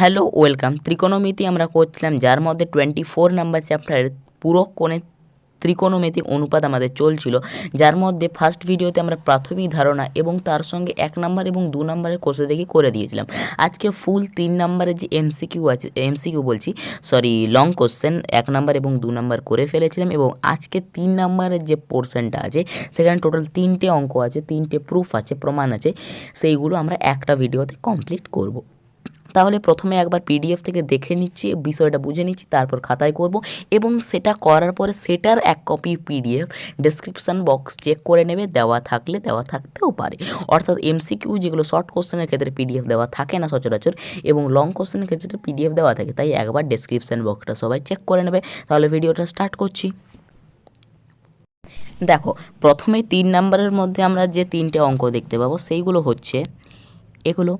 Hello welcome. ত্রিকোণমিতি আমরা করছিলাম, যার মধ্যে 24 নাম্বার চ্যাপ্টারের পুরো কোণের ত্রিকোণমিতিক অনুপাত আমাদের চলছিল, যার মধ্যে ফার্স্ট ভিডিওতে আমরা প্রাথমিক ধারণা এবং তার সঙ্গে 1 নাম্বার এবং 2 নাম্বারের কোষে দেখি করে দিয়েছিলাম। আজকে ফুল 3 নাম্বারের যে এমসিকিউ আছে, এমসিকিউ বলছি সরি লং কোশ্চেন 1 নাম্বার এবং 2 নাম্বার করে ফেলেছিলাম, এবং আজকে 3 নাম্বারের যে পোর্শনটা আছে সেখানে টোটাল 3টে অঙ্ক আছে, 3টে প্রুফ আছে, প্রমাণ আছে, সেইগুলো আমরা একটা ভিডিওতে কমপ্লিট করব। তাহলে প্রথমে একবার পিডিএফ থেকে দেখে নিচ্ছি, বিষয়টা বুঝে নিচ্ছি, তারপর খাতায় করব, এবং সেটা করার পরে সেটার এক copy PDF description box check করে নেবে, দেওয়া থাকলে দেওয়া থাকতেও পারে। অর্থাৎ এমসিকিউ যেগুলো শর্ট কোশ্চেনের ক্ষেত্রে পিডিএফ দেওয়া থাকে না সচরাচর, এবং লং কোশ্চেনের ক্ষেত্রে পিডিএফ দেওয়া থাকে, তাই একবার ডেসক্রিপশান বক্সটা সবাই চেক করে নেবে। তাহলে ভিডিওটা স্টার্ট করছি। দেখো, প্রথমেই 3 নাম্বারের মধ্যে আমরা যে 3টে অঙ্ক দেখতে পাবো সেইগুলো হচ্ছে এগুলো,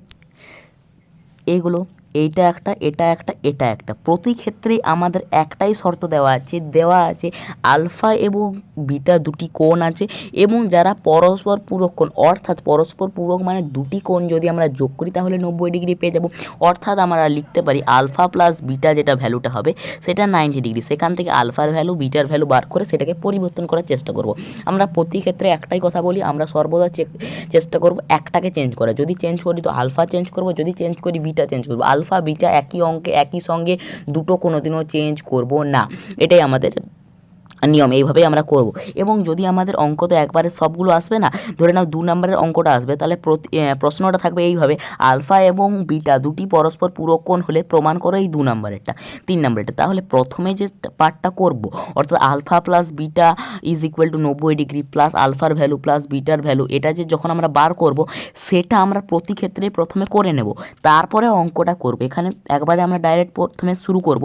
এইগুলো, এইটা একটা, এটা একটা, এটা একটা। প্রতি ক্ষেত্রেই আমাদের একটাই শর্ত দেওয়া আছে আলফা এবং বিটা দুটি কোণ আছে, এবং যারা পরস্পর পূরক কোণ, অর্থাৎ পরস্পর পূরক মানে দুটি কোণ যদি আমরা যোগ করি তাহলে 90 ডিগ্রি পেয়ে যাব। অর্থাৎ আমরা লিখতে পারি আলফা প্লাস বিটা যেটা ভ্যালুটা হবে সেটা 90 ডিগ্রি। সেখান থেকে আলফার ভ্যালু বিটার ভ্যালু বার করে সেটাকে পরিবর্তন করার চেষ্টা করব। আমরা প্রতি ক্ষেত্রে একটাই কথা বলি, আমরা সর্বদা চেষ্টা করব একটাকে চেঞ্জ করা। যদি চেঞ্জ করি তো আলফা চেঞ্জ করব, যদি চেঞ্জ করি বিটা চেঞ্জ করব। আলফা বিটা একই অঙ্কে একই সঙ্গে দুটো কোনোদিনও চেঞ্জ করব না, এটাই আমাদের নিয়ম। এইভাবেই আমরা করব। এবং যদি আমাদের অঙ্ক তো একবারে সবগুলো আসবে না, ধরে নাও 2 নাম্বারের অঙ্কটা আসবে, তাহলে প্রশ্নটা থাকবে এইভাবে, আলফা এবং বিটা দুটি পরস্পর পূরক কোণ হলে প্রমাণ করো এই 2 নাম্বারেরটা, 3 নাম্বারেরটা। তাহলে প্রথমে যে পার্টটা করব, অর্থাৎ alpha plus beta is equal to 90 degree plus আলফার ভ্যালু প্লাস বিটার ভ্যালু, এটা যে যখন আমরা বার করব সেটা আমরা প্রতি ক্ষেত্রে প্রথমে করে নেব, তারপরে অঙ্কটা করব। এখানে একবারে আমরা ডাইরেক্ট প্রথমে শুরু করব,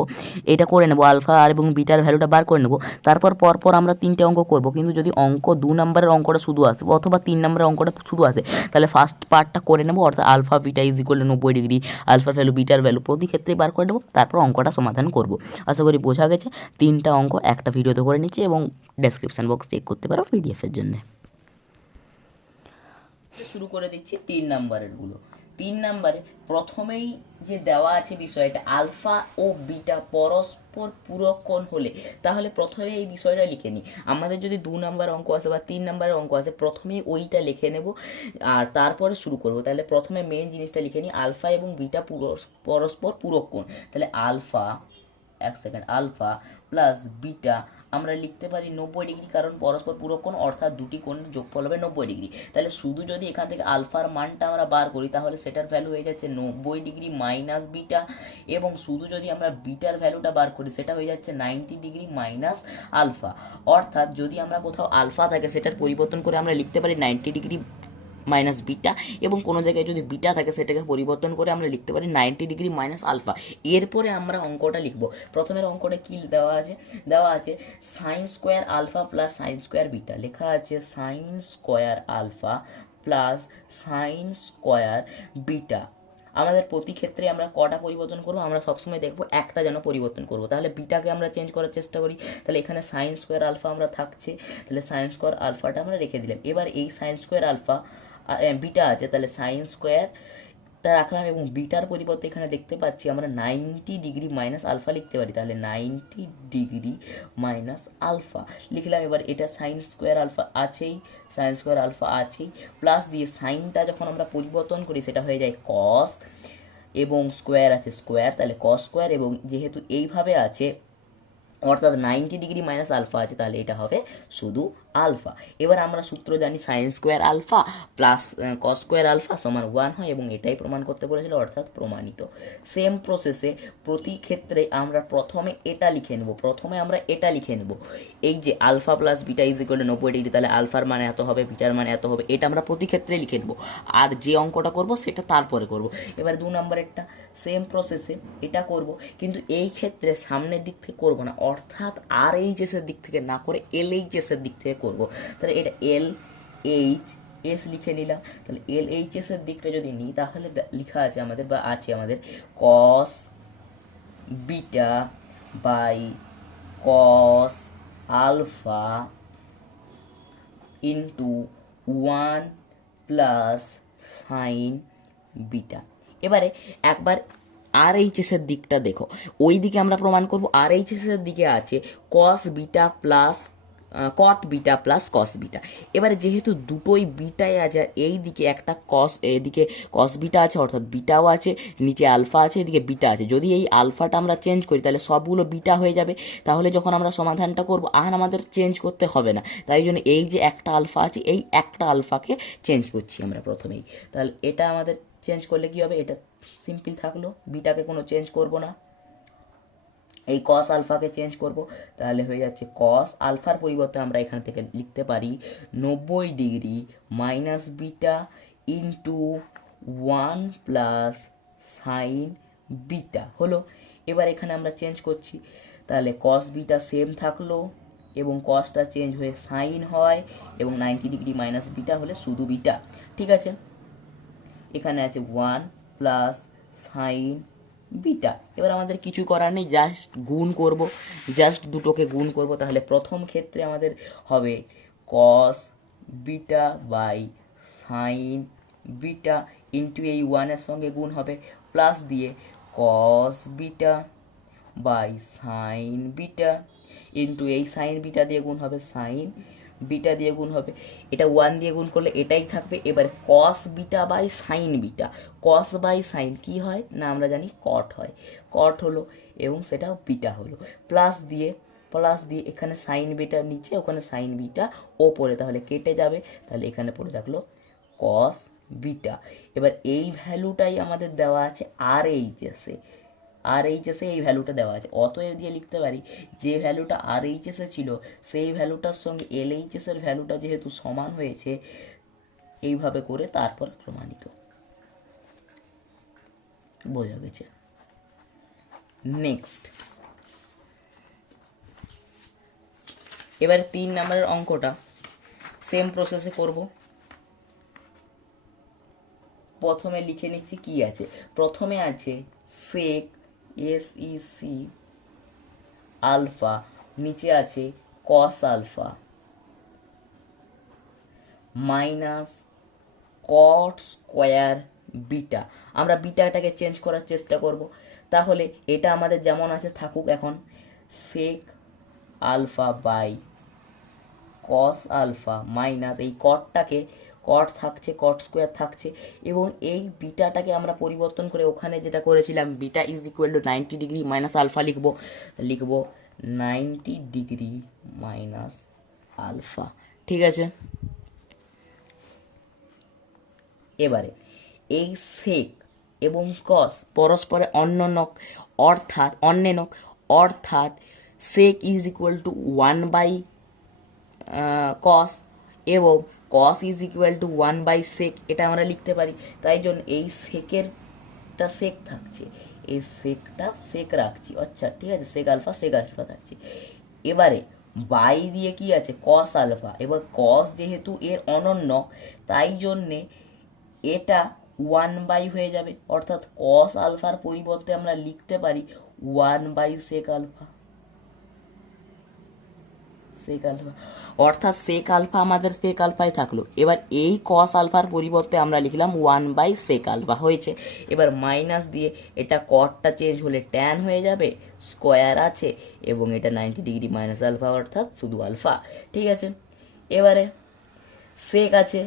এটা করে নেব, আলফা আর এবং বিটার ভ্যালুটা বার করে নেব, তারপর পরপর আমরা 3টে অঙ্ক করব। কিন্তু যদি অঙ্ক 2 নাম্বারের অঙ্কটা শুধু আসে অথবা 3 নাম্বারের অঙ্কটা শুধু আসে, তাহলে ফার্স্ট পার্টটা করে নেব, অর্থাৎ alpha beta is equal to 90 degree, আলফার ভ্যালু বিটার ভ্যালু প্রতি ক্ষেত্রেই বার করে নেব, তারপর অঙ্কটা সমাধান করব। আশা করি বোঝা গেছে। 3টা অঙ্ক একটা ভিডিওতে করে নিচ্ছি, এবং ডেসক্রিপশন বক্স চেক করতে পারো পিডিএফের জন্য। শুরু করে দিচ্ছি 3 নাম্বারেরগুলো। 3 নাম্বারে প্রথমেই যে দেওয়া আছে বিষয়টা, আলফা ও বিটা পরস্পর পূরক কোণ হলে, তাহলে প্রথমে এই বিষয়টা লিখে নিই। আমাদের যদি 2 নাম্বার অঙ্ক আসে বা 3 নাম্বারের অঙ্ক আসে, প্রথমেই ওইটা লিখে নেব আর তারপরে শুরু করব। তাহলে প্রথমে মেন জিনিসটা লিখে নিই, আলফা এবং বিটা পরস্পর পূরক কোণ। তাহলে আলফা, এক সেকেন্ড, আলফা প্লাস বিটা আমরা লিখতে পারি 90 ডিগ্রি, কারণ পরস্পর পূরক কোণ, অর্থাৎ দুটি কোণের যোগফল হবে 90 ডিগ্রি। তাহলে শুধু যদি এখান থেকে আলফার মানটা আমরা বার করি তাহলে সেটার ভ্যালু হয়ে যাচ্ছে 90 ডিগ্রি মাইনাস বিটা, এবং শুধু যদি আমরা বিটার ভ্যালুটা বার করি সেটা হয়ে যাচ্ছে 90 ডিগ্রি মাইনাস আলফা। অর্থাৎ যদি আমরা কোথাও আলফা থাকে সেটার পরিবর্তন করে আমরা লিখতে পারি 90 ডিগ্রি মাইনাস বিটা, এবং কোনো জায়গায় যদি বিটা থাকে সেটাকে পরিবর্তন করে আমরা লিখতে পারি 90 ডিগ্রি মাইনাস আলফা। এরপরে আমরা অঙ্কটা লিখব। প্রথমের অঙ্কটা কি দেওয়া আছে sine square alpha plus sine square beta. লেখা আছে sine square alpha plus sine square beta. আমাদের প্রতি ক্ষেত্রে আমরা কটা পরিবর্তন করবো, আমরা সবসময় দেখবো একটা যেন পরিবর্তন করবো। তাহলে বিটাকে আমরা চেঞ্জ করার চেষ্টা করি, তাহলে এখানে সাইন স্কোয়ার আলফা আমরা থাকছে, তাহলে সাইন স্কোয়ার আলফাটা আমরা রেখে দিলাম। এবার এই সাইন স্কোয়ার আলফা বিটা আছে, তাহলে সাইন স্কোয়ারটা রাখলাম, এবং বিটার পরিবর্তে এখানে দেখতে পাচ্ছি আমরা 90 ডিগ্রি মাইনাস আলফা লিখতে পারি, তাহলে 90 ডিগ্রি মাইনাস আলফা লিখলাম। এবার এটা সাইন স্কোয়ার আলফা আছেই, সাইন স্কোয়ার আলফা আছেই, প্লাস দিয়ে সাইনটা যখন আমরা পরিবর্তন করি সেটা হয়ে যায় কস, এবং স্কোয়ার আছে স্কোয়ার, তাহলে কস স্কোয়ার, এবং যেহেতু এইভাবে আছে অর্থাৎ 90 ডিগ্রি মাইনাস আলফা আছে, তাহলে এটা হবে শুধু আলফা। এবার আমরা সূত্র জানি sine square alpha plus cos square alpha সমান 1 হয়, এবং এটাই প্রমাণ করতে বলেছিল, অর্থাৎ প্রমাণিত। সেম প্রসেসে প্রতি ক্ষেত্রে আমরা প্রথমে এটা লিখে নেব, এই যে alpha plus beta is equal to 90 degree, তাহলে আলফার মানে এত হবে, বিটার মানে এত হবে, এটা আমরা প্রতি ক্ষেত্রে লিখে নেব, আর যে অঙ্কটা করব সেটা তারপরে করব। এবার 2 নম্বরেরটা সেম প্রসেসে এটা করব, কিন্তু এই ক্ষেত্রে সামনের দিক থেকে করব না, অর্থাৎ আর এইচএসের দিক থেকে না করে এল এইচএসের দিক থেকে করব। তাহলে এটা এল এইচ এস লিখে নিলাম। তাহলে এল এইচএস এর দিকটা যদি নিই তাহলে লেখা আছে আমাদের, বা আছে আমাদের, cos beta by cos alpha into 1 plus sine beta. এবারে একবার আর এইচএস এর দিকটা দেখো, ওই দিকে আমরা প্রমাণ করব আর এইচএস এর দিকে আছে কস beta plus cot beta plus cos beta. এবারে যেহেতু দুটোই বিটাই আছে, আর এই দিকে একটা এদিকে কস বিটা আছে অর্থাৎ বিটাও আছে, নিচে আলফা আছে, এদিকে বিটা আছে। যদি এই আলফাটা আমরা চেঞ্জ করি তাহলে সবগুলো বিটা হয়ে যাবে, তাহলে যখন আমরা সমাধানটা করব আর আমাদের চেঞ্জ করতে হবে না। তাই জন্য এই যে একটা আলফা আছে, এই একটা আলফাকে চেঞ্জ করছি আমরা প্রথমেই। তাহলে এটা আমাদের চেঞ্জ করলে কি হবে, এটা সিম্পল থাকলো, বিটাকে কোনো চেঞ্জ করব না, এই কস আলফাকে চেঞ্জ করব, তাহলে হয়ে যাচ্ছে কস আলফার পরিবর্তে আমরা এখান থেকে লিখতে পারি 90 degree minus beta into 1 plus sine beta হলো। এবার এখানে আমরা চেঞ্জ করছি, তাহলে কস বিটা সেম থাকলো এবং কসটা চেঞ্জ হয়ে সাইন হয়, এবং 90 ডিগ্রি মাইনাস বিটা হলে শুধু বিটা। ঠিক আছে, এখানে আছে 1 প্লাস সাইন বিটা। এবার আমাদের কিছু করার নেই, জাস্ট গুণ করব, জাস্ট দুটোকে গুণ করব। তাহলে প্রথম ক্ষেত্রে আমাদের হবে cos beta by sine beta into এই 1-এর সঙ্গে গুণ হবে, প্লাস দিয়ে cos beta by sine beta into এই সাইন বিটা দিয়ে গুণ হবে, সাইন বিটা দিয়ে গুণ হবে, এটা 1 দিয়ে গুণ করলে এটাই থাকবে। এবার cos beta by sine beta, cos by sine কি হয় না আমরা জানি কট হয়, কট হলো এবং সেটাও বিটা হলো, প্লাস দিয়ে এখানে সাইন বিটা নিচে, ওখানে সাইন বিটা ওপরে, তাহলে কেটে যাবে, তাহলে এখানে পড়ে থাকলো কস বিটা। এবার এই ভ্যালুটাই আমাদের দেওয়া আছে আর এইচএসে, আর এইচএসে এই ভ্যালুটা দেওয়া আছে, অতএব দিয়ে লিখতে পারি যে ভ্যালুটা আর এইচএসে ছিল সেই ভ্যালুটার সঙ্গে এলএইচএস এর ভ্যালুটা যেহেতু সমান হয়েছে, এইভাবে করে তারপর প্রমাণিত। বোঝা গেছে? নেক্সট, এবার 3 নম্বরের অঙ্কটা সেম প্রসেসে করব। প্রথমে লিখে নিচ্ছি কি আছে, প্রথমে আছে সেক এসইসি আলফা, নিচে আছে cos alpha minus cot square beta. আমরা বিটাটাকে চেঞ্জ করার চেষ্টা করব, তাহলে এটা আমাদের যেমন আছে থাকুক এখন, sec alpha by cos alpha minus এই কটটাকে, কট থাকছে, কট স্কোয়ার থাকছে, এবং এই বিটাটাকে আমরা পরিবর্তন করে ওখানে যেটা করেছিলাম beta is equal to 90 degree minus alpha লিখবো 90 ডিগ্রি মাইনাস আলফা। ঠিক আছে, এবারে এই সেক এবং কস পরস্পরে অন্যনক, অর্থাৎ sec is equal to 1 by cos এবং cos is equal to 1 by sec, এটা আমরা লিখতে পারি। তাই জন্য এই সেকেরটা সেক থাকছে, এই সেকটা সেক রাখছি, আচ্ছা ঠিক আছে, সেক আলফা থাকছে। এবারে বাই দিয়ে কি আছে কস আলফা, এবার কস যেহেতু এর অনন্য তাই জন্যে এটা 1 বাই হয়ে যাবে, অর্থাৎ কস আলফার পরিবর্তে আমরা লিখতে পারি 1 বাই সেক আলফা, অর্থাৎ সেক আলফা আমাদের সেক আলফাই থাকলো। এবার এই কস আলফার পরিবর্তে আমরা লিখলাম 1 বাই সেক আলফা হয়েছে। এবার মাইনাস দিয়ে এটা কটটা চেঞ্জ হলে ট্যান হয়ে যাবে, স্কোয়ার আছে এবং এটা 90 ডিগ্রি মাইনাস আলফা অর্থাৎ শুধু আলফা। ঠিক আছে, এবারে সেক আছে,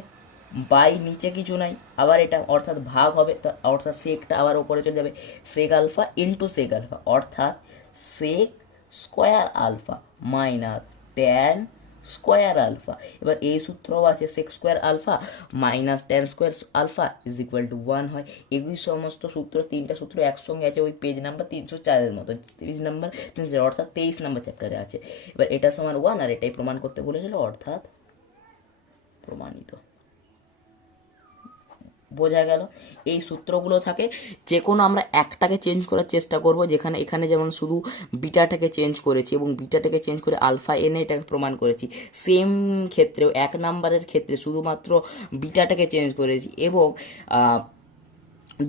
বাই নিচে কিছু নাই, আবার এটা অর্থাৎ ভাগ হবে, অর্থাৎ সেকটা আবার ওপরে চলে যাবে, sec alpha into sec alpha অর্থাৎ sec square alpha minus tan square alpha. এবার এই সূত্রও আছে, sec square alpha minus tan square alpha is equal to 1 হয়। এগুলি সমস্ত সূত্র, 3টা সূত্র একসঙ্গে আছে ওই পেজ নাম্বার 304-এর মতো, 30 নাম্বার 304 অর্থাৎ 23 নাম্বার চ্যাপ্টারে আছে। এবার এটা সমান 1 আর এটাই প্রমাণ করতে বলেছিল, অর্থাৎ প্রমাণিত। বোঝা গেল? এই সূত্রগুলো থাকে, যে কোনো আমরা একটাকে চেঞ্জ করার চেষ্টা করব, যেখানে এখানে যেমন শুধু বিটাটাকে চেঞ্জ করেছি এবং বিটাটাকে চেঞ্জ করে আলফা এনে এটাকে প্রমাণ করেছি, সেম ক্ষেত্রেও 1 নাম্বারের ক্ষেত্রে শুধুমাত্র বিটাটাকে চেঞ্জ করেছি, এবং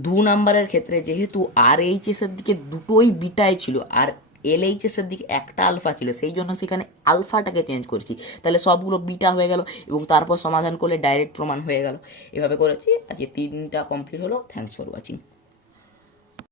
2 নাম্বারের ক্ষেত্রে যেহেতু আর এইচএস এর দিকে দুটোই বিটাই ছিল আর এলএইচএস এর দিকে একটা আলফা ছিল, সেই জন্য সেখানে আলফাটাকে চেঞ্জ করেছি, তাহলে সবগুলো বিটা হয়ে গেল এবং তারপর সমাধান করলে ডাইরেক্ট প্রমাণ হয়ে গেল। এভাবে করেছি। আজকে 3টা কমপ্লিট হলো। Thanks for watching.